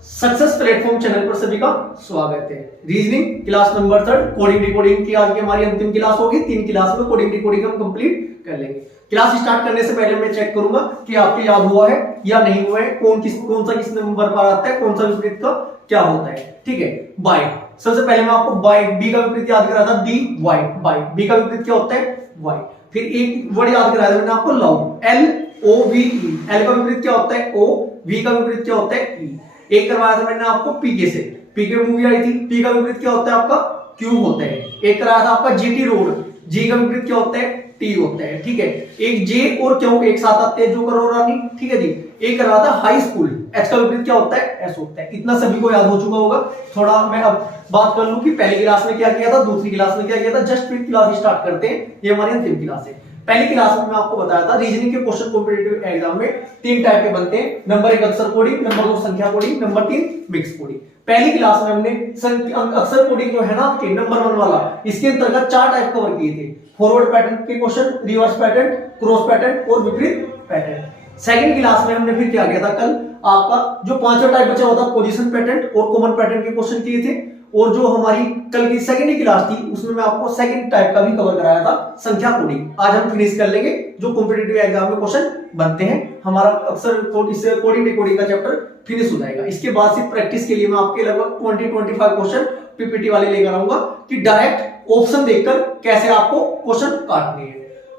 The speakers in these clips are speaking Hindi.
सक्सेस प्लेटफॉर्म चैनल पर सभी का स्वागत है। Reasoning class number 3 coding decoding की आज की हमारी अंतिम क्लास होगी। 3 क्लास में कोडिंग डिकोडिंग हम कंप्लीट कर लेंगे। क्लास स्टार्ट करने से पहले मैं चेक करूंगा कि आपके याद हुआ है या नहीं हुआ है, कौन सा किस नंबर पर आता है, कौन सा विपरीत का क्या होता है। ठीक है, बाय। सबसे पहले मैं आपको बाय बी का विपरीत याद करा था, बी वाई। बाय बी का विपरीत क्या होता है, वाई। फिर एक वर्ड याद कराया था मैंने आपको, love, L O V E. L का विपरीत क्या होता है, ओ। वी का विपरीत क्या होता है, ई। एक करवाया था मैंने आपको पीके से, पीके मूवी आई थी, पी का विपरीत क्या होता है आपका, क्यू होता है। एक कराया था आपका जीटी रोड, जी का विपरीत क्या होता है, टी होता है। ठीक है, एक जे और क्यू एक साथ आते हैं, जो करो रानी। ठीक है जी। एक करवाया था हाई स्कूल, एच का विपरीत क्या होता है, एस होता है। इतना सभी को याद हो चुका होगा। थोड़ा मैं अब बात कर लूं कि पहली क्लास में क्या किया था, दूसरी क्लास में क्या किया था। जस्ट फिर क्लास स्टार्ट करते हैं, ये हमारी अंतिम क्लास है। पहली क्लास में मैं आपको बताया था रीजनिंग के क्वेश्चन कॉम्पिटिटिव एग्जाम में 3 टाइप के बनते हैं। नंबर 1 अक्षर कोडिंग, नंबर 2 संख्या कोडिंग, नंबर 3 मिक्स कोडिंग। पहली क्लास में हमने अक्षर कोडिंग जो है ना आपके नंबर 1 वाला, इसके अंतर्गत 4 टाइप कवर किए थे। फॉरवर्ड पैटर्न के question, reverse pattern, cross pattern और विपरीत पैटर्न। सेकंड क्लास में हमने फिर क्या किया था, कल आपका जो पांचवा टाइप बचा होता पोजीशन पैटर्न और कॉमन पैटर्न के क्वेश्चन किए थे। और जो हमारी कल की सेकंड क्लास थी उसमें मैं आपको सेकंड टाइप का भी कवर कराया था, संख्या कोडिंग। आज हम फिनिश कर लेंगे जो कॉम्पिटिटिव एग्जाम में क्वेश्चन बनते हैं। हमारा अक्सर इससे कोडिंग डिकोडिंग का चैप्टर फिनिश हो जाएगा। इसके बाद सिर्फ प्रैक्टिस के लिए मैं आपके लगभग 20-25 क्वेश्चन पीपीटी वाले लेकर आऊंगा कि डायरेक्ट ऑप्शन देखकर कैसे आपको क्वेश्चन काटने हैं।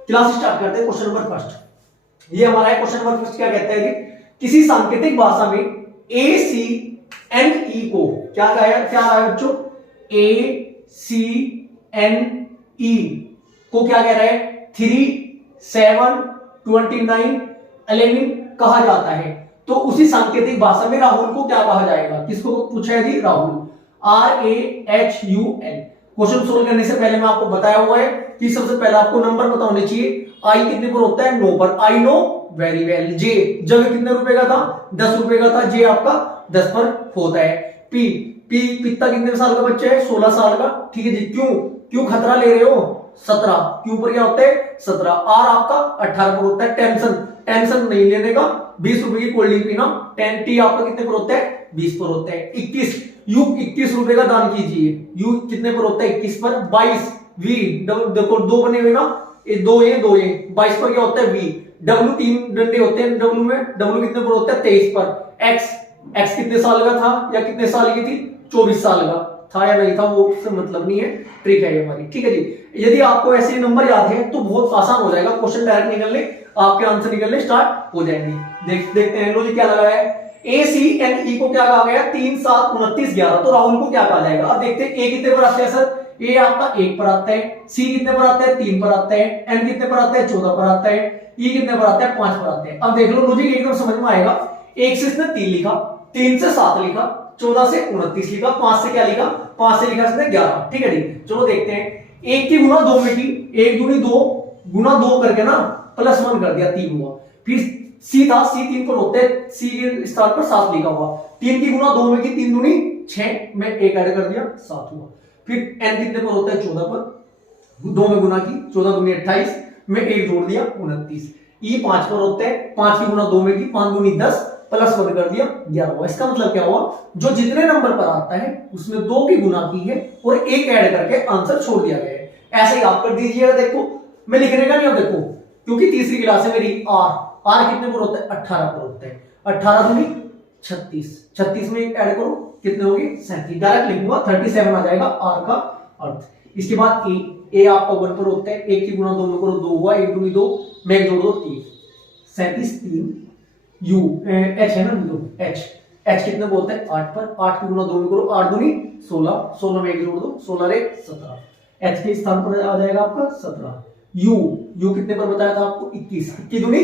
क्लास स्टार्ट करते हैं। क्वेश्चन नंबर फर्स्ट ये हमारा है। क्वेश्चन नंबर फर्स्ट क्या कहता है जी, किसी सांकेतिक भाषा में ए सी एन ई को क्या है बच्चों, ए सी एन ई को क्या कह रहा है, 3, 7, 29, 11 कहा जाता है। तो उसी सांकेतिक भाषा में राहुल को क्या कहा जाएगा, किसको पूछा है जी, राहुल, RAHUL। क्वेश्चन सोल्व करने से पहले मैं आपको बताया हुआ है कि सबसे पहले आपको नंबर पता होने चाहिए। आई कितने पर होता है, 9 पर। I know very well. जे जब कितने रुपए का था, 10 रुपए का था। जे आपका 10 पर होता है। पी पिता कितने साल का बच्चा है, 16 साल का। ठीक है जी। क्यों खतरा ले रहे हो, 17। क्यों पर क्या होता है, 17। आर आपका 18 पर होता है। टेंशन नहीं लेने का, 20 रुपए की कोल्ड ड्रिंक पीना। टी आपका कितने पर होता है, 20 पर होता है। 21 रुपए का दान कीजिए। यू कितने पर होता है, 21 पर। 22 वी देखो 2 बने हुए ना, ये 2 ये 22 पर क्या होता है, वी। डब्ल्यू 3 डंडे होते हैं डब्ल्यू में, डब्ल्यू कितने पर होता है, 23 पर। एक्स कितने साल का था या कितने साल की थी, 24 साल का था या नहीं था, वो उससे मतलब नहीं है, ट्रिक है ये हमारी। ठीक है जी। यदि आपको ऐसे नंबर याद है तो बहुत आसान हो जाएगा, क्वेश्चन डायरेक्ट निकलने, आपके आंसर निकलने स्टार्ट हो जाएंगे। देखते हैं लो जी क्या लगा है। ए सी एन ई को क्या कहा गया, 3, 7, 29, 11। तो राहुल को क्या कहा जाएगा। अब देखते हैं ए कितने पर आता है सर, ए आपका 1 पर आता है। सी कितने पर आता है, 3 पर आता है। एन कितने पर आता है, 14 पर आता है। ई कितने पर आता है, 5 पर आता है। अब देख लो लॉजिक एकदम समझ में आएगा। 1 से इसने 3 लिखा, 3 से 7 लिखा, 14 से 29 लिखा, 5 से क्या लिखा, 5 से लिखा इसने 11। ठीक है जी। चलो देखते हैं। 1 की गुना 2 में की, 1 दूनी 2 गुना 2 करके ना +1 कर दिया, 3 हुआ। फिर सी था, सी 3 पर होते हैं, सी के स्थान पर 7 लिखा हुआ। 3 की गुना 2 में की, 3 दूनी 6 में 1 ऐड कर दिया, 7 हुआ। फिर एन कितने पर होता है, 14 पर। 2 में गुना की, 14 दूनी 28 में 1 जोड़ दिया, 29। ई 5 पर होते हैं, 5 की गुना 2 में की, 5 दूनी 10 +1 कर दिया, 11 हुआ। इसका मतलब क्या हुआ, जो जितने नंबर पर आता है उसमें 2 की गुना की है और 1 ऐड करके आंसर छोड़ दिया गया है। ऐसे ही आप कर दीजिएगा। देखो मैं लिखने का नहीं हूं, देखो क्योंकि तीसरी क्लास है मेरी। आर कितने पर होता है, 18 पर होता है। 18 दूनी 36, 36 में 1 ऐड करो, कितने होगी, 37। डायरेक्ट लिखूंगा, 37 आ जाएगा आर का अर्थ। इसके बाद ए आपका 1 पर होता है। 1 की गुना 2 में करो, 2 हुआ। 1 दूनी 2 में 1 जोड़ दो, 3। 37 3 यू एच है ना, एच कितने बोलते हैं, 8 पर। 8 की गुना 2 में करो, 8 दूनी 16, 16 में 1 जोड़ दो, 16 रे 17। एच के स्थान पर आ जाएगा आपका 17। यू कितने पर बताया था आपको, 21, 21 दूनी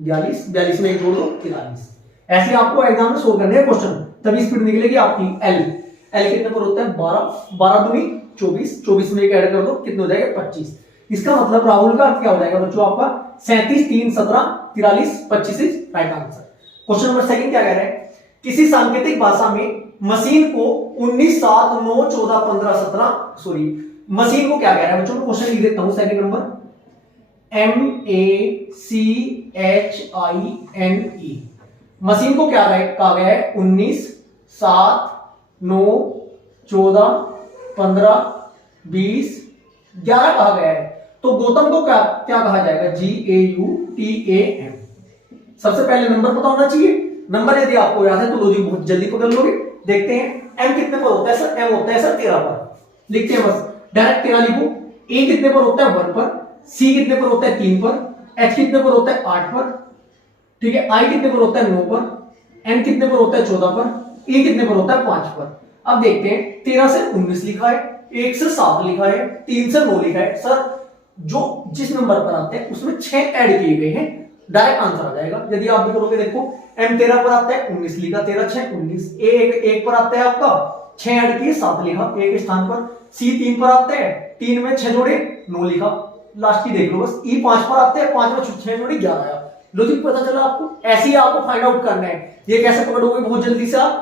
42, 42 में 1 जोड़ दो, 43। ऐसे आपको एग्जाम में सोल्व करने हैं क्वेश्चन, तभी स्पीड निकलेगी आपकी। एल कितने पर होता है, 12, 12 दूनी 24, 24 में 1 ऐड कर दो, कितने हो जाएगा, 25। इसका मतलब राहुल का अर्थ क्या हो जाएगा बच्चों आपका, 37, 3, 17, 43, 25 is right answer. Question number second क्या कह रहा है, किसी सांकेतिक भाषा में मशीन को 19, 7, 9, 14, 15, 17 सॉरी मशीन को क्या कह रहा है बच्चों, क्वेश्चन लिख देता हूं सेकंड नंबर, MACHINE। मशीन को क्या कहा गया है, 19, 7, 9, 14, 15, 20, 11 कहा गया है। तो गौतम को क्या क्या कहा जाएगा? GAUTAM। सबसे पहले नंबर पता होना चाहिए। नंबर यदि आपको याद है तो लॉजिक बहुत जल्दी पकड़ लोगे। देखते हैं m कितने पर होता है सर? m होता है सर 13 पर। लिखते हैं बस, डायरेक्ट 13 लिखो। a कितने पर होता है? 1 पर। c कितने पर होता है? 3 पर। h कितने पर होता है? 8 पर। ठीक है। i कितने पर होता है? 9 पर। n कितने पर होता है? 14 पर। e कितने पर होता है? 5 पर। अब देखते हैं 13 से 19 लिखा है, 1 से 7 लिखा है, 3 से 9 लिखा है। सर जो जिस नंबर पर आते हैं उसमें 6 ऐड किए गए हैं, डायरेक्ट आंसर आ जाएगा। यदि आप भी करोगे, देखो m 13 पर आता है 19 लिखा, 13 6 19। एक पर आता है आपका 6 ऐड किए 7 लिखा एक स्थान पर। c 3 पर आते हैं 3 में 6 जोड़े 9 लिखा। लास्ट की देख लो बस। e 5 पर आते हैं 5 में 6 जोड़े 11 आया। लॉजिक पता चला आपको? ऐसे ही आपको फाइंड आउट करना है। ये कैसे पकड़ोगे? बहुत जल्दी से आप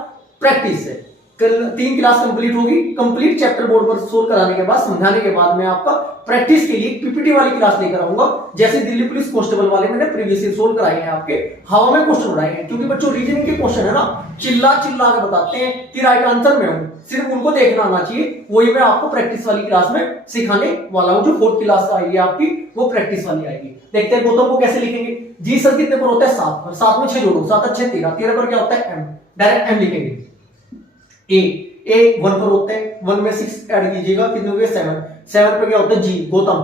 प्रैक्टिस से। कल 3 क्लास कंप्लीट होगी। कंप्लीट चैप्टर बोर्ड पर सोल्व कराने के बाद, समझाने के बाद मैं आपका प्रैक्टिस के लिए पीपीटी वाली क्लास लेकर आऊंगा। जैसे दिल्ली पुलिस कांस्टेबल वाले मैंने प्रीवियस ईयर सोल्व कराए हैं, आपके हवा में क्वेश्चन उड़ाए हैं। क्योंकि बच्चों रीजनिंग के क्वेश्चन है ना, चिल्ला चिल्ला के बताते हैं कि राइट आंसर में हूं, सिर्फ उनको देखना आना चाहिए। वही मैं आपको प्रैक्टिस वाली क्लास में सिखाने वाला हूं। जो 4th क्लास आएगी आपकी, वो प्रैक्टिस वाली आएगी। देखते हैं गौतम को कैसे लिखेंगे। जी सर कितने पर होता है? 7 पर। 7 में 6 जोड़ो, 7 अच्छे 13, 13 पर क्या होता है? m। डायरेक्ट m लिखेंगे। ए 1 पर होते हैं, 1 में 6 ऐड कीजिएगा, कितने हो गए? 7। 7 पे क्या होता है? जी। गौतम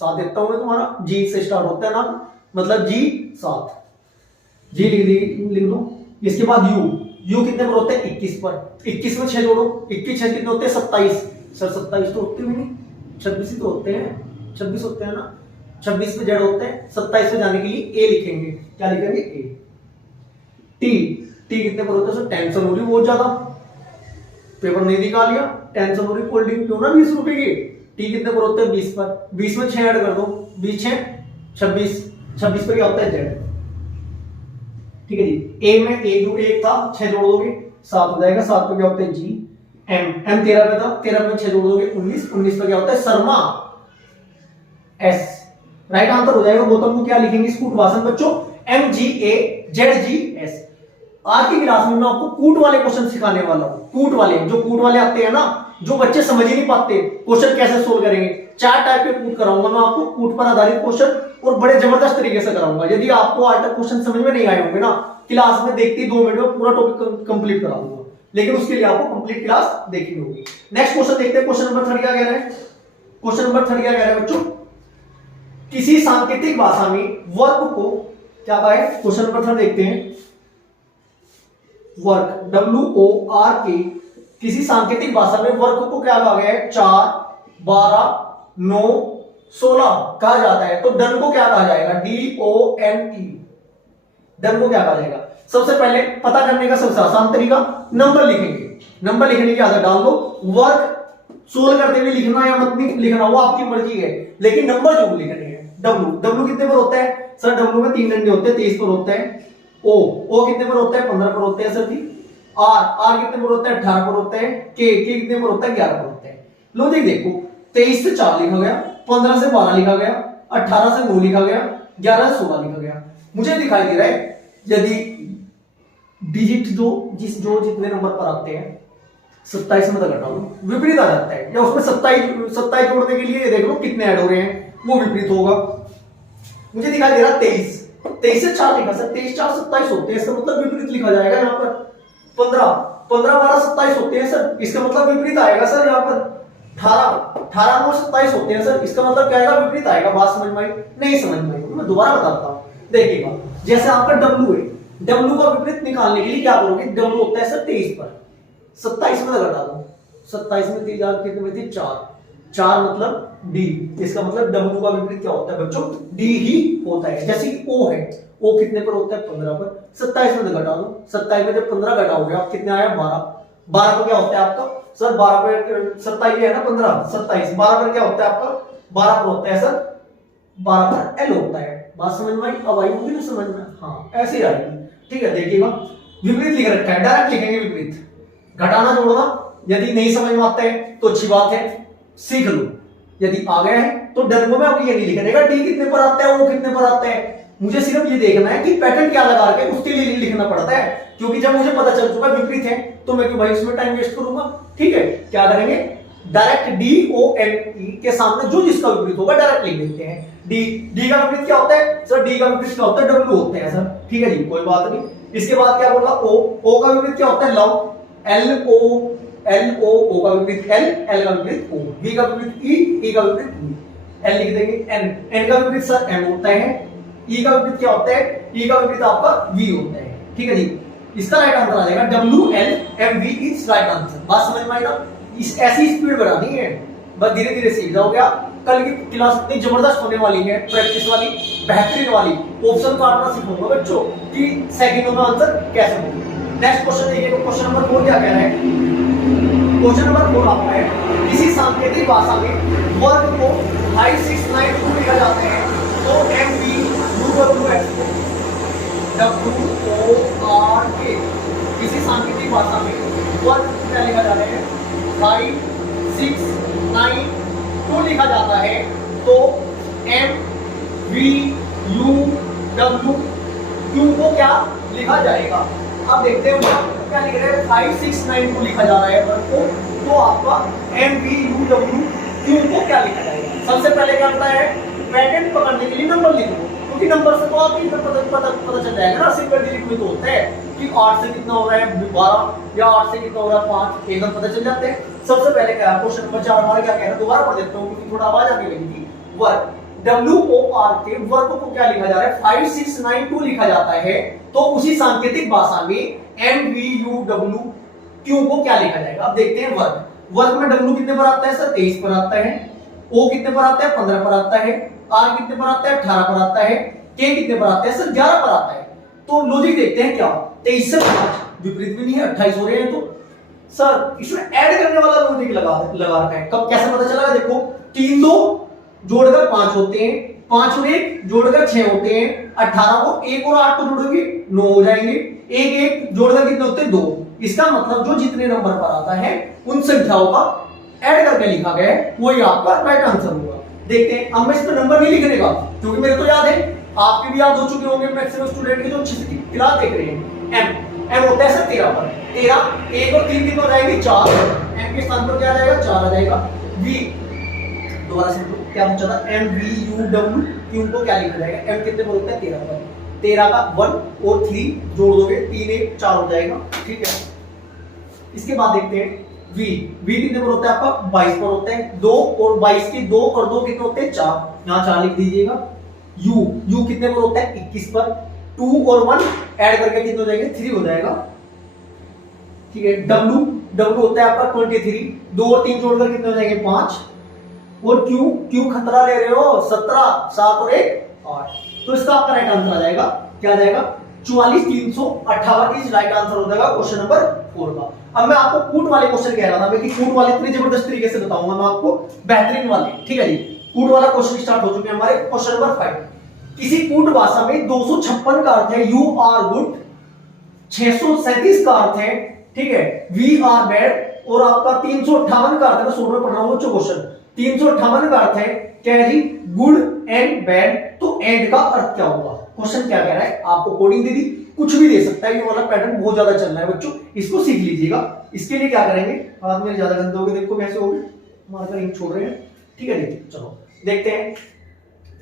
7 देता हूं मैं तुम्हारा, जी से स्टार्ट होता है ना, मतलब जी 7। जी लिख दो। इसके बाद यू कितने पर होते हैं? 21 पर। 21 में 6 जोड़ो, 21 6 कितने होते हैं? 27। सर 27 तो होते भी नहीं, 26 ही तो होते हैं। 26 होते हैं ना, 26 पे जेड होते हैं। 27 पे जाने के लिए ए लिखेंगे। क्या लिखेंगे? ए। टी कितने पर होता है? सर टेंशन हो रही बहुत ज्यादा, पेपर नहीं दिखा लिया, टेंशन हो रही, कोल्ड ड्रिंक क्यों ना 20 रुपए की। टी कितने पर होते हैं? 20 पर। 20 में 6 ऐड कर दो, 20 6 26। 26 पर क्या होता है? जेड। ठीक है जी। ए में ए जो एक था, 6 जोड़ दोगे 7 हो जाएगा। 7 पे क्या होता है? जी। एम 13 पे था, 13 में 6 जोड़ दोगे 19। 19 पे क्या होता है? शर्मा, एस। राइट आंसर हो जाएगा। गौतम को क्या लिखेंगे इसको भाषण बच्चों? MGAZGS। आज की क्लास में मैं आपको कूट वाले क्वेश्चन सिखाने वाला हूं। कूट वाले, जो कूट वाले आते हैं ना, जो बच्चे समझ ही नहीं पाते क्वेश्चन कैसे सोल्व करेंगे। 4 टाइप के कूट कराऊंगा मैं आपको, कूट पर आधारित क्वेश्चन, और बड़े जबरदस्त तरीके से कराऊंगा। यदि आपको आज तक क्वेश्चन समझ में नहीं आए होंगे ना, क्लास में देखते ही 2 मिनट में पूरा टॉपिक कंप्लीट करा दूंगा। लेकिन उसके लिए आपको कंप्लीट क्लास देखनी होगी। नेक्स्ट क्वेश्चन देखते हैं। क्वेश्चन नंबर 3 क्या कह रहा है? क्वेश्चन नंबर 3 क्या कह रहा है बच्चों? किसी सांकेतिक भाषा में वर्क को क्या कहा है? क्वेश्चन नंबर 3 देखते हैं। वर्क, WORK, किसी सांकेतिक भाषा में वर्क को क्या कहा गया है? 4, 12, 9, 16 कहा जाता है। तो डन को क्या कहा जाएगा? DONE। डन को क्या कहा जाएगा? सबसे पहले पता करने का सबसे आसान तरीका, नंबर लिखेंगे। नंबर लिखने की आदत डाल दो। वर्क सोल्व करते हुए लिखना या मत नहीं लिखना वो आपकी मर्जी है, लेकिन नंबर जरूर लिखने हैं। डब्ल्यू कितने पर होता है? सर डब्ल्यू में 3 डंडे होते हैं, 23 पर होता है। ओ कितने पर होता है? 15 पर होते हैं सर जी। आर कितने पर होता है? 18 पर होता है। के कितने पर होता है? 11 पर होता है। लॉजिक देखो, 23 से 4 लिखा गया, 15 से 12 लिखा गया, 18 से 9 लिखा गया, 11 से 16 लिखा गया। मुझे दिखाई दे रहा है यदि डिजिट जितने नंबर पर आते हैं 27 में घटा लो, विपरीत आ जाता है, या उसमें 27 जोड़ने के लिए देख लो कितने ऐड हो रहे हैं, वो विपरीत होगा। मुझे दिखाई दे रहा 23 से 4 लिखा सर, 23 4 27 होते हैं, इसका मतलब विपरीत लिखा जाएगा। यहाँ पर 15 12 27 होते हैं सर, इसका मतलब विपरीत आएगा सर। यहाँ पर 18 9 27 होते हैं सर, इसका मतलब क्या आएगा? विपरीत आएगा। बात समझ में आई? नहीं समझ में आई? मैं दोबारा बताता हूँ, देखिएगा। जैसे आपका डब्ल्यू है, डब्ल्यू का विपरीत निकालने के लिए क्या करोगे? डब्ल्यू होता है सर 23 पर, 27 में घटा दो, 27 में 3 कितने में थी? 4 मतलब डी, इसका मतलब डब्ल्यू का विपरीत क्या होता है बच्चों? डी ही होता है। जैसे ओ है, ओ कितने पर होता है? 15 पर, 27 में घटा दो, 27 में जब 15 घटाओगे आप कितने आया? 12 पर क्या होता है आपका सर? 12 पर 27 है ना, 15 27, 12 पर क्या होता है आपका? 12 पर होता है सर, 12 पर एल होता है। बात समझ में आई? अब आई होगी ना समझ में? हाँ ऐसे ही आएगी। ठीक है, देखिएगा विपरीत लिख रखा है, डायरेक्ट लिखेंगे विपरीत, घटाना जोड़ना। यदि नहीं समझ में आता है तो अच्छी बात है, सीख लो। यदि आ गया है तो डब्ल्यू में अब ये नहीं लिखा जाएगा डी कितने पर आता है, ओ कितने पर आता है, मुझे सिर्फ ये देखना है कि पैटर्न क्या लगा के उसके लिए लिखना पड़ता है, क्योंकि जब मुझे पता चल चुका विपरीत है तो मैं क्यों भाई उसमें टाइम वेस्ट करूंगा। ठीक है, क्या करेंगे, डायरेक्ट DOME के सामने जो जिसका विपरीत होगा डायरेक्ट लिख देते हैं। डी का विपरीत क्या होता है सर? डी का विपरीत क्या होता है? W होते हैं सर। ठीक है जी, कोई बात नहीं। इसके बाद क्या बोला? O का विपरीत क्या होता है? लव। LO का विपरीत L का विपरीत O, V का विपरीत E का विपरीत V, L लिख देंगे। N का विपरीत सर M होता है। E का विपरीत क्या होता है? E का विपरीत आपका V होता है। ठीक है जी, इसका राइट आंसर आ जाएगा WLMV इज राइट आंसर। बात समझ में आई ना? इस ऐसी स्पीड बढ़ानी है, बस धीरे धीरे सीख जाओगे आप। कल की क्लास इतनी जबरदस्त होने वाली है, प्रैक्टिस वाली, बेहतरीन वाली। ऑप्शन काटना सिखाऊंगा बच्चों कि सेकंडों में आंसर कैसे होगा। नेक्स्ट क्वेश्चन देखिए, क्वेश्चन नंबर 4 क्या कह रहा है? क्वेश्चन नंबर 4 आपका है, किसी सांकेतिक भाषा में वर्ग को 5692 लिखा जाता है तो MVUWX WORK, किसी सांकेतिक भाषा में वर्ग को क्या लिखा जाता है? 5692 लिखा जाता है तो MVUWQ को क्या लिखा जाएगा? अब देखते हैं क्या लिख रहे हैं। 5692 लिखा जा रहा है वर्ग को, तो आपका MVUWQ को क्या लिखा जाएगा? सबसे पहले क्या होता है? पैटर्न पकड़ने के लिए नंबर लिखो, क्योंकि नंबर से तो आप ही पता चल जाएगा ना। सिंपल डिजिट में तो होता है कि 8 से कितना हो रहा है 12, या 8 से कितना हो रहा है 5, एकदम पता चल जाते हैं। सबसे पहले क्या है? क्वेश्चन नंबर 4 हमारा क्या कह रहा है? दोबारा पढ़ देता हूं क्योंकि थोड़ा आवाज आने लगी थी। वर्ग WORK वर्ग को क्या लिखा जा रहा है? 5692 लिखा जाता है तो उसी सांकेतिक भाषा में MVUWQ को क्या लिखा जाएगा? अब देखते हैं वर्ग में W कितने पर आता है सर? 23 पर आता है। O कितने पर आता है? 15 पर आता है। R कितने पर आता है? 18 पर आता है। K कितने पर आता है सर? 11 पर आता है। तो लॉजिक देखते हैं क्या? 23 से 5 विपरीत भी नहीं है, 28 हो रहे हैं। तो सर इसमें ऐड करने वाला लॉजिक लगा रखा है। कब कैसे पता चला? देखो 3 2 जोड़कर 5 होते हैं, 5 और 1 जोड़कर 6 होते हैं, 18 को 1 और 8 को जोड़ोगे 9 हो जाएंगे, 1 1 जोड़कर कितने होते हैं? 2। इसका मतलब जो जितने नंबर पर आता है उन संख्याओं का ऐड करके लिखा गया है, वही आपका राइट आंसर होगा। देखते हैं। अब मैं इस पर नंबर नहीं लिखने का, क्योंकि मेरे तो याद है, आपके भी याद हो चुके होंगे मैक्सिमम स्टूडेंट के जो अच्छे से क्लास देख रहे हैं। M होता है सर 13 पर। 13 1 और 3 कितने हो जाएंगे? 4। M के स्थान पर क्या आ जाएगा? 4 आ जाएगा। V दोबारा से क्या पूछा था? MVUWQ को क्या लिखा जाएगा? M कितने पर होता है? 13 पर। 13 का 1 और 3 जोड़ दोगे 3 1 4 हो जाएगा। ठीक है, इसके बाद देखते हैं V कितने पर होता है आपका? 22 पर होता है। 2 और 22 के 2 और 2 कितने होते हैं? 4, यहाँ 4 लिख दीजिएगा। U कितने पर होता है? 21 पर। 2 और 1 ऐड करके कितने हो जाएंगे? 3 हो जाएगा। ठीक है। W होता है आपका 23। 2 और 3 जोड़कर कितने हो जाएंगे? 5। और Q खतरा ले रहे हो? 17, 7 और 1 8। तो इसका आपका राइट आंसर आ जाएगा, क्या आ जाएगा? 44358 इज राइट आंसर हो जाएगा क्वेश्चन नंबर 4 का। अब मैं आपको कूट वाले क्वेश्चन कह रहा था, मैं कूट वाले इतनी जबरदस्त तरीके से बताऊंगा मैं आपको, बेहतरीन वाले। ठीक है जी, कूट वाला क्वेश्चन स्टार्ट हो चुके हैं हमारे। क्वेश्चन नंबर 5, किसी कूट भाषा में 256 का अर्थ है यू आर गुड, 637 का अर्थ है, ठीक है, वी आर बैड, और आपका 358 का अर्थ है, मैं सोच में पढ़ रहा हूं बच्चों क्वेश्चन, 358 का अर्थ है क्या है जी? Good and bad. तो एंड का अर्थ क्या होगा? क्वेश्चन क्या कह रहा है? आपको कोडिंग दे दी, कुछ भी दे सकता है, ये वाला पैटर्न बहुत ज्यादा चल रहा है बच्चों, इसको सीख लीजिएगा। इसके लिए क्या करेंगे? हाथ मेरे ज्यादा गंदे हो गए, देखो कैसे हो गए, मार्कर इंक छोड़ रहे हैं। ठीक है, देखिए चलो देखते हैं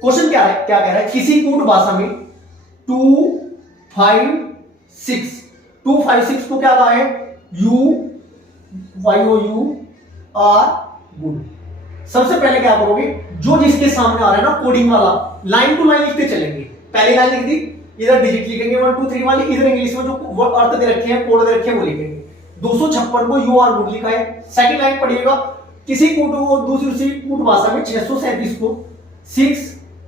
क्वेश्चन क्या है, क्या कह रहा है। किसी कूट भाषा में 256 को क्या कहा है? You are good. सबसे पहले क्या करोगे? जो जिसके सामने आ रहा है ना कोडिंग वाला, लाइन टू लाइन लिखते चलेंगे। पहली लाइन लिख दी, इधर डिजिट लिखेंगे 1 2 3 वाली, इधर इंग्लिश में जो अर्थ दे रखे हैं, कोड दे रखे हैं वो लिखेंगे। 256 को यू आर गुड लिखा है। सेकंड लाइन पढ़िएगा, किसी कूट और दूसरी कूट भाषा में 637 को 6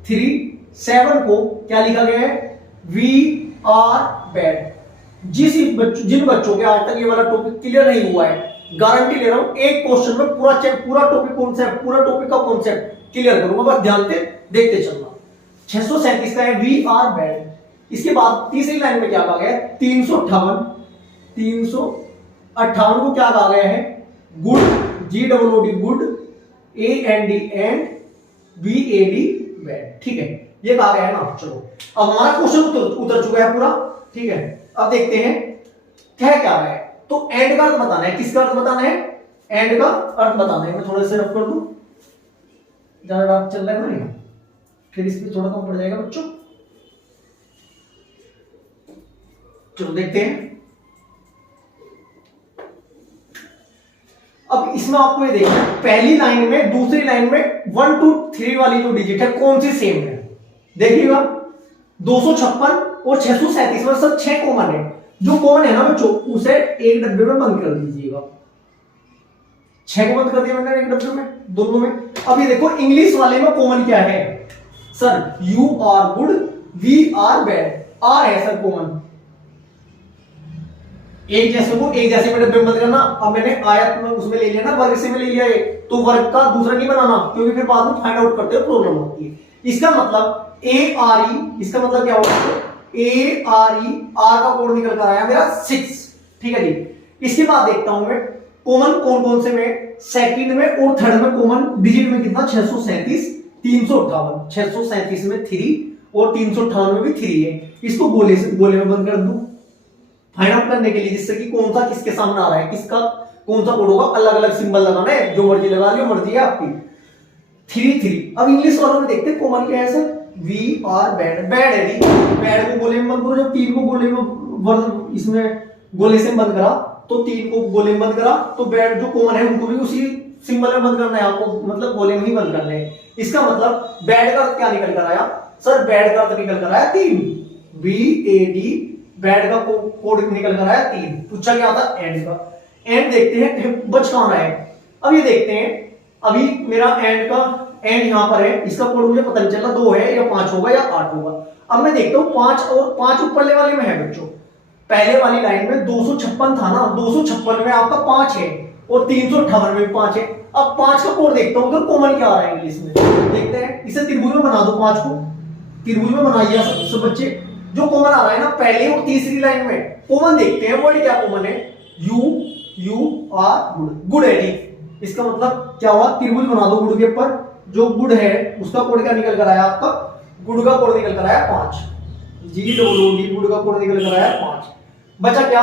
3 7 को क्या लिखा गया है? We are bad. जिन बच्चों के आज तक ये वाला टॉपिक क्लियर नहीं हुआ है, गारंटी ले रहा हूं एक क्वेश्चन में पूरा टॉपिक कॉन्सेप्ट, पूरा टॉपिक का कॉन्सेप्ट क्लियर करूंगा, बस ध्यान से देखते चलना। 637 का है वी आर बैड। इसके बाद तीसरी लाइन में क्या कहा गया है? 358 को क्या कहा गया है? Good, GOOD good, AND and BAD bad. ठीक है, ये कहा गया है ना। चलो अब हमारा क्वेश्चन उतर चुका है पूरा, ठीक है। अब देखते हैं क्या है। तो एंड का अर्थ बताना है, किसका अर्थ बताना है, एंड का अर्थ बताना है। मैं थोड़ा सा रफ कर दूं, ज्यादा डार्क चल रहा है ना, फिर इस पे थोड़ा कम पड़ जाएगा बच्चों। चलो देखते हैं। अब इसमें आपको ये देखना है, पहली लाइन में दूसरी लाइन में 1 2 3 वाली जो डिजिट है कौन सी सेम है। देखिएगा 256 और 637 में सब 6 कॉमन है। जो कॉमन है ना बच्चों उसे एक डब्बे में बंद कर दीजिएगा। 6 को बंद कर दिया मैंने एक डब्बे में, दोनों में। अब ये देखो इंग्लिश वाले में कॉमन क्या है sir, you are good, we are bad, are है सर कॉमन। एक जैसे को एक जैसे में डब्बे में बंद करना। अब मैंने आयत में उसमें ले लिया ना, वर्ग से में ले लिया है, तो वर्ग का दूसरा नहीं बनाना, क्योंकि फिर बाद में फाइंड आउट करते हुए प्रॉब्लम होती है। इसका मतलब ए आर ई, इसका मतलब क्या होगा, ए आर ई, आर का कोड निकल कर आया मेरा 6, ठीक है जी। इसके बाद देखता हूं मैं कॉमन कौन कौन से में, सेकंड में और थर्ड में कॉमन डिजिट में कितना, 637 358, 637 में 3 और 358 में भी 3 है। इसको गोले में बंद कर दूं फाइंड आउट करने के लिए, जिससे कि कौन सा किसके सामने आ रहा है, किसका कौन सा कोड होगा। अलग अलग सिंबल लगाना है, जो मर्जी लगा लियो, मर्जी है आपकी। 3 अब इंग्लिश वालों में देखते हैं कॉमन क्या है sir, we are bad, bad है जी। बैड को गोले में बंद करो, जब 3 को गोले में इसमें गोले से बंद करा तो 3 को गोले में बंद करा, तो बैड जो कॉमन है उनको भी उसी सिंबल में बंद करना है आपको, मतलब गोले में ही बंद करना है। इसका मतलब बैड का क्या निकल कर आया सर, बैड का निकल कर आया 3, BAD, बैड का कोड निकल कर आया 3। पूछा क्या था एंड का। एंड देखते हैं बच कहां रहा है। अब ये देखते हैं, अभी मेरा एंड यहां पर है, इसका कोड मुझे पता नहीं चला 2 है या 5 होगा या 8 होगा। अब मैं देखता हूं 5 और 5 ऊपरले वाले में है बच्चों। पहले वाली लाइन में 256 था ना, 256 में आपका 5 है और 358 में भी 5 है। अब 5 का कोड देखता हूं उधर कॉमन क्या आ रहा है इंग्लिश में, देखते हैं। इसे त्रिभुज में बना दो, 5 को त्रिभुज में बनाइए सब बच्चे। जो कॉमन आ रहा है ना पहले और तीसरी लाइन में, कॉमन देखते हैं वर्ड क्या कॉमन है, यू आर गुड, गुड है ठीक। इसका मतलब क्या हुआ, त्रिभुज बना दो गुड के ऊपर। जो गुड है उसका कोड क्या निकल कर आया आपका, गुड का कोड निकल कर आया 5, GWD, गुड का कोड निकल कर आया 5। बचा क्या,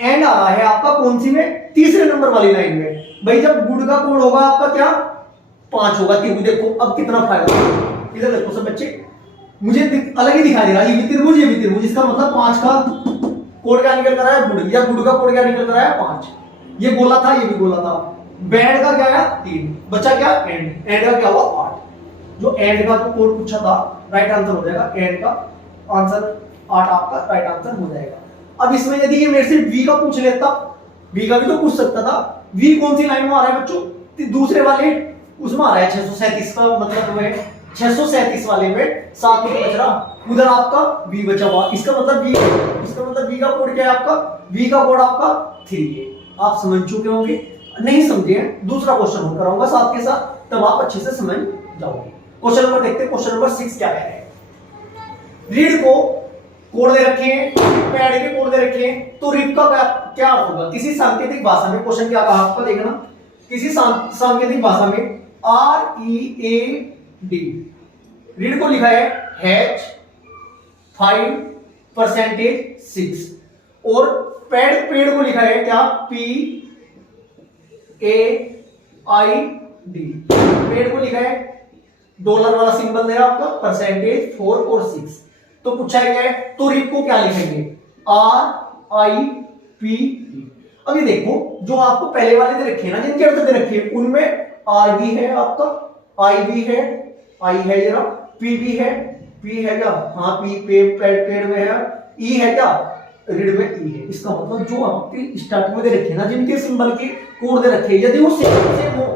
एंड आ रहा है आपका कौन सी में, तीसरे नंबर वाली लाइन में। भाई जब गुड का कोड होगा आपका क्या 5 होगा त्रिभुज। देखो अब कितना फायदा, इधर देखो सब बच्चे, मुझे अलग ही दिखाई दे रहा है, ये भी त्रिभुज ये भी त्रिभुज। इसका मतलब 5 का कोड क्या निकल कर आया गुड, या गुड का कोड क्या निकल कर आया 5। ये गोला था ये भी गोला था। बैड का क्या आया 3, बचा क्या एंड, एंड का क्या हुआ 8। जो एंड का कोड पूछा था राइट आंसर हो जाएगा, एंड का आंसर 8 आपका राइट आंसर हो जाएगा। अब इसमें यदि ये मेरे से वी का पूछ लेता, वी का भी तो पूछ सकता था। वी कौन सी लाइन में आ रहा है बच्चों, दूसरे वाले उसमें आ रहा है 637 का, मतलब है 637 वाले में 7 में बच रहा, उधर आपका v बचा हुआ। इसका मतलब v का कोड क्या है आपका, v का कोड आपका 3 है। आप समझ चुके होंगे, नहीं समझे दूसरा क्वेश्चन और कराऊंगा साथ के साथ, तब आप अच्छे से समझ जाओगे। क्वेश्चन नंबर देखते हैं, क्वेश्चन नंबर 6 क्या है। रीड को कोड दे रखे हैं, पैड के कोड दे रखे हैं, तो रिप का क्या होगा, किसी सांकेतिक भाषा में। क्वेश्चन क्या कहा आपका देखना, किसी सांकेतिक भाषा में READ, रीड को लिखा है H5% 6 और पेड़ को लिखा है क्या PAID, पेड़ को लिखा है डॉलर वाला सिंबल है आपका, परसेंटेज 4 और 6। तो पूछा गया है तो रिप को क्या लिखेंगे RIP। अब ये देखो जो आपको पहले वाले दे रखे हैं ना, जिनके अर्थ दे रखे हैं उनमें R भी है आपका, I भी है, I है जरा, P भी है, P है क्या, हाँ P पेड़ में है, E है क्या रीड में E है। इसका मतलब जो आपके स्टार्टिंग में दे रखे हैं ना, जिनके सिंबल के कोड दे रखे हैं, यदि वो सेम हो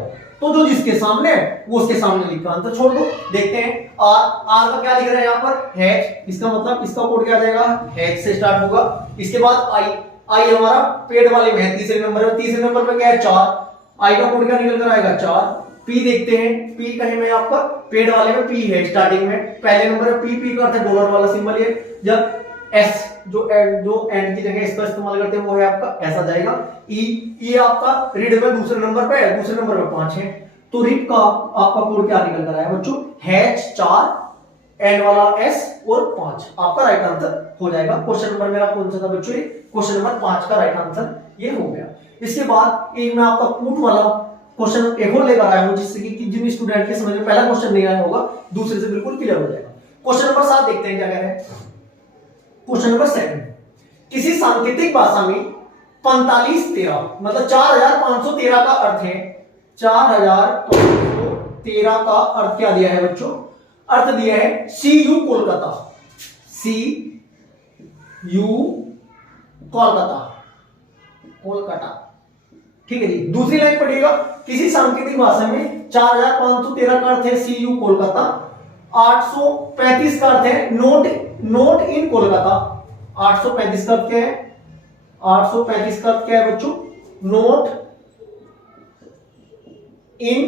तो जो जिसके सामने है वो उसके सामने लिखा, आंसर छोड़ दो। देखते हैं R का क्या लिख रहा है यहाँ पर H, इसका मतलब इसका कोड क्या आ जाएगा, H से स्टार्ट होगा। इसके बाद I हमारा पेड़ वाले में है, तीसरे नंबर में, तीसरे नंबर में क्या है 4, I का कोड क्या निकल कर आएगा 4। P देखते हैं, P कहीं में आपका पेड़ वाले में P है स्टार्टिंग में, पहले नंबर में P का अर्थ है डॉलर वाला सिंबल है। जब S जो एंड की जगह इसका इस्तेमाल करते हैं वो है आपका ऐसा जाएगा। E आपका रीड में दूसरे नंबर पे है, दूसरे नंबर में 5 है। तो रिप का आपका कोड क्या निकल कर आया बच्चों, H4 एंड वाला एस और 5 आपका राइट आंसर हो जाएगा। क्वेश्चन नंबर मेरा कौन सा था बच्चों? क्वेश्चन नंबर 5 का राइट आंसर ये हो गया। इसके बाद एक मैं आपका कूट वाला क्वेश्चन एक और लेकर आया हूं, जिससे कि जिन स्टूडेंट के समझ में पहला क्वेश्चन नहीं आया होगा दूसरे से बिल्कुल क्लियर हो जाएगा। क्वेश्चन नंबर 7 देखते हैं क्या कह रहे हैं। क्वेश्चन नंबर 7, किसी सांकेतिक भाषा में 4513 मतलब 4513 का अर्थ है, 4513 का अर्थ क्या दिया है बच्चों? अर्थ दिया है C U Kolkata, C U Kolkata, Kolkata. ठीक है जी। दूसरी लाइन पढ़िएगा, किसी सांकेतिक भाषा में 4513 का अर्थ है सी यू कोलकाता, 835 का अर्थ है नोट इन कोलकाता। 835 का अर्थ क्या है? 835 का अर्थ क्या है बच्चों? नोट इन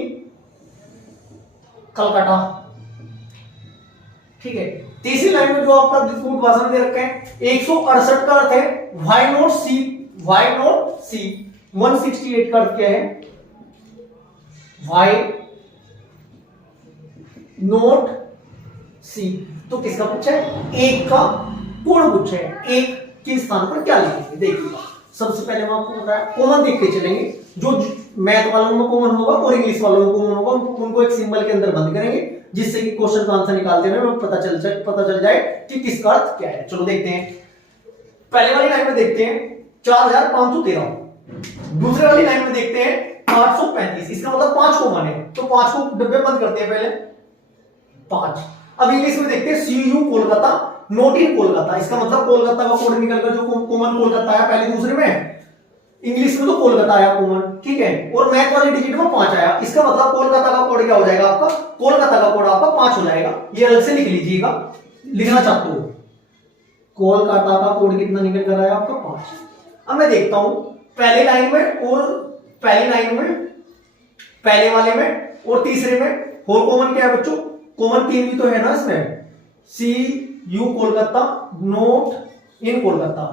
कलकत्ता। ठीक है। तीसरी लाइन में जो आपका कूट भाषा में दे रखा है 168 का अर्थ है वाई नोट सी, वाई नोट सी। 168 का अर्थ क्या है? वाई नोट सी। तो किसका पूछा है? एक का कोण पूछा है। एक के स्थान पर क्या लिखेंगे देखिएगा। सबसे पहले मैं आपको बताया कॉमन देख के चलेंगे, जो मैथ वालों में कॉमन होगा और इंग्लिश वालों में कॉमन होगा उनको एक सिंबल के अंदर बंद करेंगे, जिससे कि क्वेश्चन का आंसर निकालते हुए हमें पता चल जाए कि किसका अर्थ क्या है। चलो देखते हैं। पहले वाली लाइन में देखते हैं 4513, दूसरे वाली लाइन में देखते हैं 835। इसका मतलब 5 कॉमन है, तो 5 को डब्बे बंद करते हैं पहले 5। अब इंग्लिश में देखते हैं सी यू कोलकाता नोट इन कोलकाता। इसका मतलब कोलकाता का कोड निकलकर जो कॉमन कोलकाता आया पहले दूसरे में, इंग्लिश में तो कोलकाता आया कॉमन। ठीक है। और मैथ वाली डिजिट में 5 आया। इसका मतलब कोलकाता का कोड क्या हो जाएगा आपका? कोलकाता का कोड आपका 5 हो जाएगा। ये अलग से लिख लीजिएगा, लिखना चाहते हो। कोलकाता का कोड कितना निकल कर आया आपका? 5। अब मैं देखता हूं पहले लाइन में और पहली लाइन में, पहले वाले में और तीसरे में और कॉमन क्या है बच्चों? कॉमन 3 भी तो है ना इसमें, सी यू कोलकाता नोट इन कोलकाता।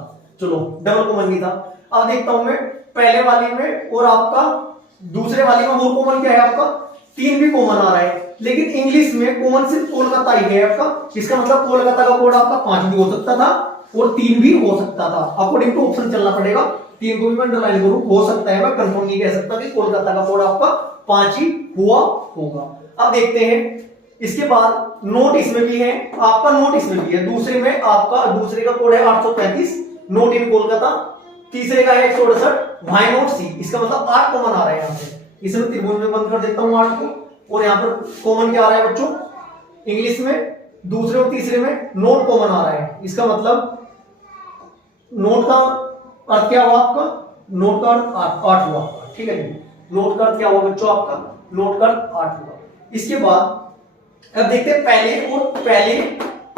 चलो डबल कॉमन नहीं था। अब देखता हूं मैं पहले वाली में और आपका दूसरे वाली में और कॉमन क्या है आपका? 3 भी कॉमन आ रहा है, लेकिन इंग्लिश में कॉमन सिर्फ कोलकाता ही है आपका। इसका मतलब कोलकाता का कोड आपका 5 भी हो सकता था और 3 भी हो सकता था। अकॉर्डिंग टू ऑप्शन चलना पड़ेगा। 3 को भी मैं अंडरलाइन करूं, हो सकता है, मैं कंफर्म नहीं कह सकता कि कोलकाता का कोड आपका 5 ही हुआ होगा। अब देखते हैं इसके बाद नोट इसमें भी है आपका, नोट इसमें भी है। दूसरे में आपका दूसरे का कोड है 835 नोट इन कोलकाता, तीसरे का है 168 वाई नोट सी। इसका मतलब 8 कॉमन आ रहा है यहां से। इसमें त्रिभुज में बंद कर देता हूं 8 को, और यहां पर कॉमन क्या आ रहा है बच्चों? इंग्लिश में दूसरे और तीसरे में नोट कॉमन आ रहा है। इसका मतलब नोट का अर्थ क्या हुआ आपका? नोट का अर्थ 8 हुआ। ठीक है जी। नोट का अर्थ क्या हुआ बच्चों आपका? नोट का अर्थ 8 हुआ। इसके बाद अब देखते हैं पहले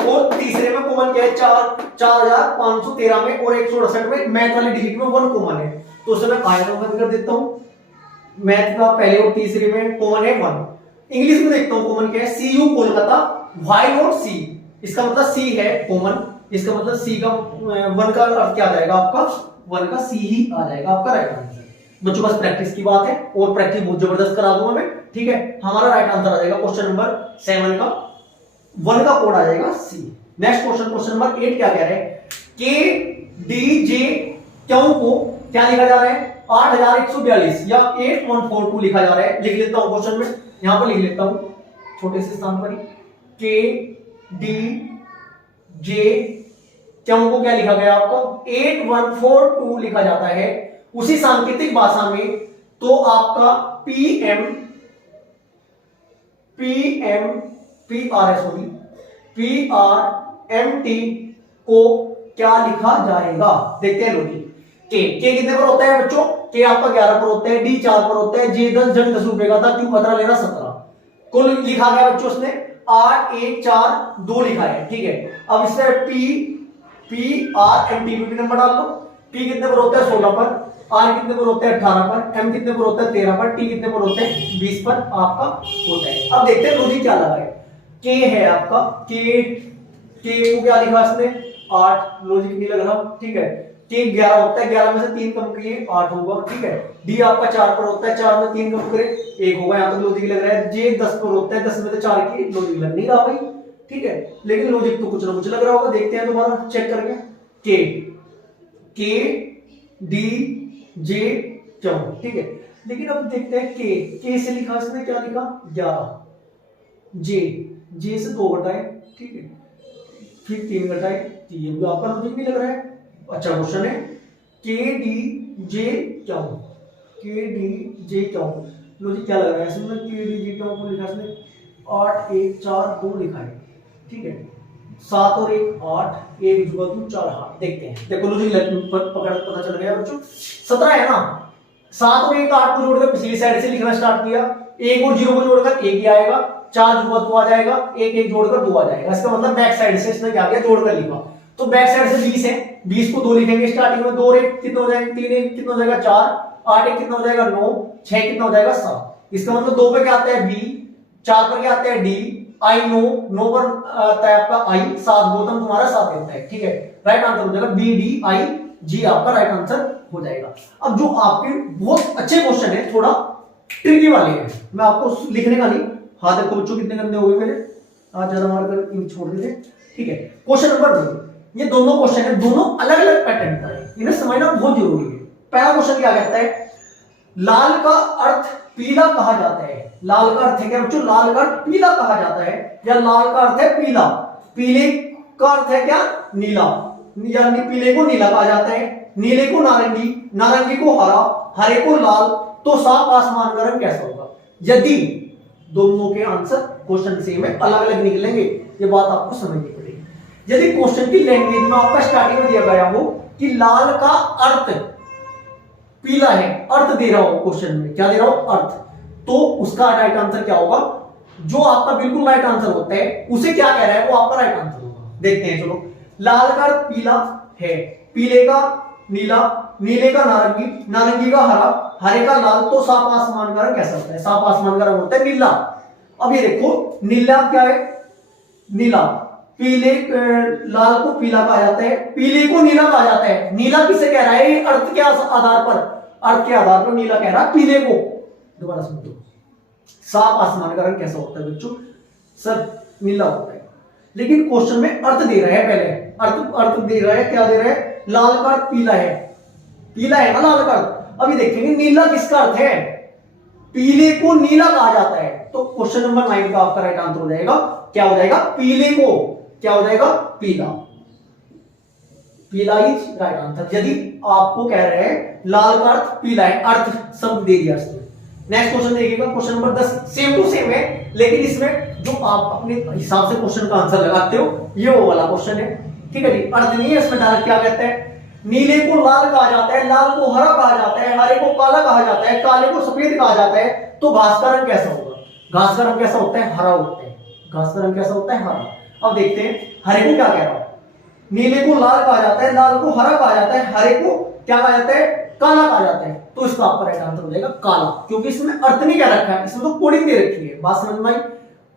और तीसरे में कॉमन क्या है? 4513 में और 168 में मैथ वाली डिजिट में 1 कॉमन है, तो उसे मैं आयत में बंद कर देता हूं। मैथ का पहले और तीसरे में कॉमन है 1। इंग्लिश में देखता हूं कॉमन क्या है? C U Kolkata Y note सी। इसका मतलब सी है कॉमन। इसका मतलब सी का 1 का अर्थ क्या आ जाएगा आपका? 1 का सी ही आ जाएगा आपका राइट आंसर। बच्चों बस प्रैक्टिस की बात है, और प्रैक्टिस बहुत जबरदस्त करा दूंगा मैं। ठीक है। हमारा राइट आंसर आ जाएगा क्वेश्चन नंबर 7 का 1 का कोड आ जाएगा सी। नेक्स्ट क्वेश्चन, क्वेश्चन नंबर 8 क्या कह रहे हैं? के डी जे क्यों को क्या लिखा जा रहा है? 8142 या 8142 लिखा जा रहा है। लिख लेता हूं क्वेश्चन में, यहां पर लिख लेता हूं छोटे से स्थान पर ही। के डी जे क्यों को क्या लिखा गया आपको? 8142 लिखा जाता है। उसी सांकेतिक भाषा में तो आपका पीआर एमटी को क्या लिखा जाएगा? देखते हैं लोग। के कितने पर होता है बच्चों? के आपका 11 पर होता है, डी 4 पर होता है, जे 10 जन 10 रुपए का था, क्यों 15 लेना 17। कुल लिखा गया बच्चों उसने 8 1 4 2 लिखा है। ठीक है। अब इसमें पी आर एम टी भी नंबर डाल लो। पी कितने पर होता है? 16 पर, आर कितने पर होता है? 18 पर, एम कितने पर होता है? 13 पर, टी कितने पर होते हैं? 20 पर आपका होता है। अब देखते हैं लॉजिक क्या लगा है। के है आपका, के को क्या लिखा इसने? 8। लॉजिक नहीं लग रहा। ठीक है। के 11 होता है, 11 में से 3 कम करिए 8 होगा। ठीक है। डी आपका 4 पर होता है, 4 में 3 कम करे 1 होगा, यहां तक लॉजिक लग रहा है। जे 10 पर होता है, 10 में से 4 की लॉजिक लग नहीं रहा भाई। ठीक है, लेकिन लॉजिक तो कुछ ना कुछ लग रहा होगा। देखते हैं दोबारा चेक करके। के डी जे क्यू, ठीक है, लेकिन अब देखते हैं के से लिखा, इसने क्या लिखा 11, जे से 2 घटाए, ठीक है, फिर 3 घटाए, ये भी आपका लॉजिक नहीं लग रहा है। अच्छा क्वेश्चन है के डी जे क्यू, लॉजिक क्या लग रहा है इसमें? के डी जे क्यू को लिखा इसने 8 1 4 2 लिखा है, ठीक है, 7 और 1 8, 1 जुआ 2 4। हाँ देखते हैं, देखो लॉजिक पकड़ पता चल गया बच्चों। 17 है ना, 7 और 1 8 को जोड़कर पिछली साइड से लिखना स्टार्ट किया, 1 और 0 को जोड़कर 1 ही आएगा, 4 जुआ 2 आ जाएगा, 1 1 जोड़कर 2 आ जाएगा। इसका मतलब बैक साइड से इसने क्या किया, जोड़कर लिखा। तो बैक साइड से 20 है, 20 को 2 लिखेंगे स्टार्टिंग में, 2 और 1 कितना हो जाएगा, 3 1 कितना हो जाएगा 4, 8 1 कितना हो जाएगा 9, 6 कितना हो जाएगा 7। इसका मतलब 2 पे क्या आता है बी, 4 पर क्या आता है डी, आई नो पर आता है आपका आई, 7 गौतम तुम्हारा 7 देता है, ठीक है, राइट आंसर हो जाएगा बी डी आई जी, आपका राइट आंसर हो जाएगा। अब जो आपके बहुत अच्छे क्वेश्चन है, थोड़ा ट्रिकी वाले हैं, मैं आपको लिखने का नहीं, हाँ देखो बच्चों कितने गंदे हो गए मेरे, आज ज्यादा मारकर इन छोड़ देते, ठीक है। क्वेश्चन नंबर 2, ये दोनों क्वेश्चन है, दोनों अलग अलग पैटर्न का है, इन्हें समझना बहुत जरूरी है। पहला क्वेश्चन क्या कहता है, लाल का अर्थ पीला कहा जाता है। लाल का अर्थ है क्या बच्चों, लाल का अर्थ पीला कहा जाता है, या लाल का अर्थ है पीला, पीले का अर्थ है क्या नीला, यानी पीले को नीला कहा जाता है, नीले को नारंगी, नारंगी को हरा, हरे को लाल, तो साफ आसमान का रंग कैसा होगा? यदि दोनों के आंसर क्वेश्चन सेम है, अलग अलग निकलेंगे, ये बात आपको समझनी पड़ेगी। यदि क्वेश्चन की लैंग्वेज में आपका स्टार्टिंग में दिया गया हो कि लाल का अर्थ पीला है, अर्थ दे रहा हो क्वेश्चन में, क्या दे रहा हो अर्थ, तो उसका राइट आंसर क्या होगा? जो आपका बिल्कुल राइट आंसर होता है उसे क्या कह रहा है, वो आपका राइट आंसर होगा। देखते हैं चलो, लाल का अर्थ पीला है, पीले का नीला, नीले का नारंगी, नारंगी का हरा, हरे का लाल, तो साफ आसमान का रंग कैसा होता है? साफ आसमान का रंग होता है नीला। अब ये देखो नीला क्या है, नीला, पीले लाल को पीला कहा जाता है, पीले को नीला कहा जाता है। नीला किसे कह रहा है? अर्थ के आधार पर, अर्थ के आधार पर नीला कह रहा है पीले को। दोबारा सुन लो, साफ आसमान का रंग कैसा होता है बच्चों? सर नीला होता है, लेकिन क्वेश्चन में अर्थ दे रहा है, पहले अर्थ दे रहा है, क्या दे रहा है? लाल का अर्थ पीला है, पीला है ना लाल का अर्थ। अभी देखेंगे नीला किसका अर्थ है, पीले को नीला कहा जाता है, तो क्वेश्चन नंबर 9 का आपका राइट आंसर हो जाएगा, क्या हो जाएगा? पीले को क्या हो जाएगा? पीला, पीला इज राइट आंसर। यदि आपको कह रहे हैं लाल का अर्थ पीला है, अर्थ शब्द दे दिया इसने। नेक्स्ट क्वेश्चन देखिएगा, question number 10, same to same है, लेकिन इसमें जो आप अपने हिसाब से क्वेश्चन का आंसर लगाते हो, ये वो वाला क्वेश्चन है, ठीक है जी। अर्थ नहीं है इसमें, डायरेक्ट क्या कहते हैं, नीले को लाल कहा जाता है, लाल को हरा कहा जाता है, हरे को काला कहा जाता है, काले को सफेद कहा जाता है, तो घास का रंग कैसा होगा? घास का रंग कैसा होता है? हरा होता है। घास का रंग कैसा होता है? हरा। अब देखते हैं हरे को क्या कह रहा है, नीले को लाल कहा जाता है, लाल को हरा कहा जाता है, हरे को क्या कहा जाता है? काला कहा जाता है, तो इसका आपका राइट आंसर हो जाएगा काला, क्योंकि इसमें अर्थ नहीं क्या रखा है, इसमें तो कोडिंग दे रखी है। बात समझ में आई?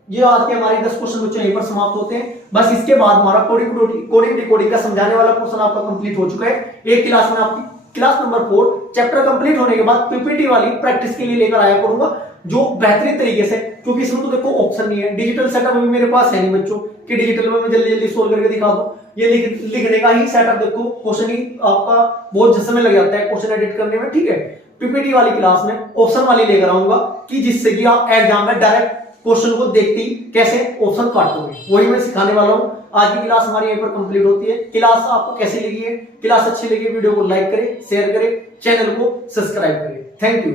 ये आज के हमारे 10 क्वेश्चन बच्चों यहीं पर समाप्त होते हैं। बस इसके बाद हमारा कोडिंग डिकोडिंग का समझाने वाला पोर्शन आपका कंप्लीट हो चुका है। एक क्लास में आपकी क्लास नंबर 4 चैप्टर कंप्लीट होने के बाद पीपीटी वाली प्रैक्टिस के लिए लेकर आया करूंगा, जो बेहतरीन तरीके से, क्योंकि इसमें तो देखो ऑप्शन नहीं है, डिजिटल सेटअप अभी मेरे पास है नहीं बच्चों कि डिजिटल में मैं जल्दी जल्दी सोल्व करके दिखा दूं। ये लिखने का ही सेटअप देखो, क्वेश्चन ही आपका बहुत समय लग जाता है क्वेश्चन एडिट करने में, ठीक है। पीपीटी वाली क्लास में ऑप्शन वाली लेकर आऊंगा कि जिससे कि आप एग्जाम में डायरेक्ट क्वेश्चन को देखते ही कैसे ऑप्शन काटोगे, वही मैं सिखाने वाला हूं। आज की क्लास हमारी यहीं पर कंप्लीट होती है। क्लास आपको कैसी लगी है? क्लास अच्छी लगी वीडियो को लाइक करें, शेयर करें, चैनल को सब्सक्राइब करें। Thank you.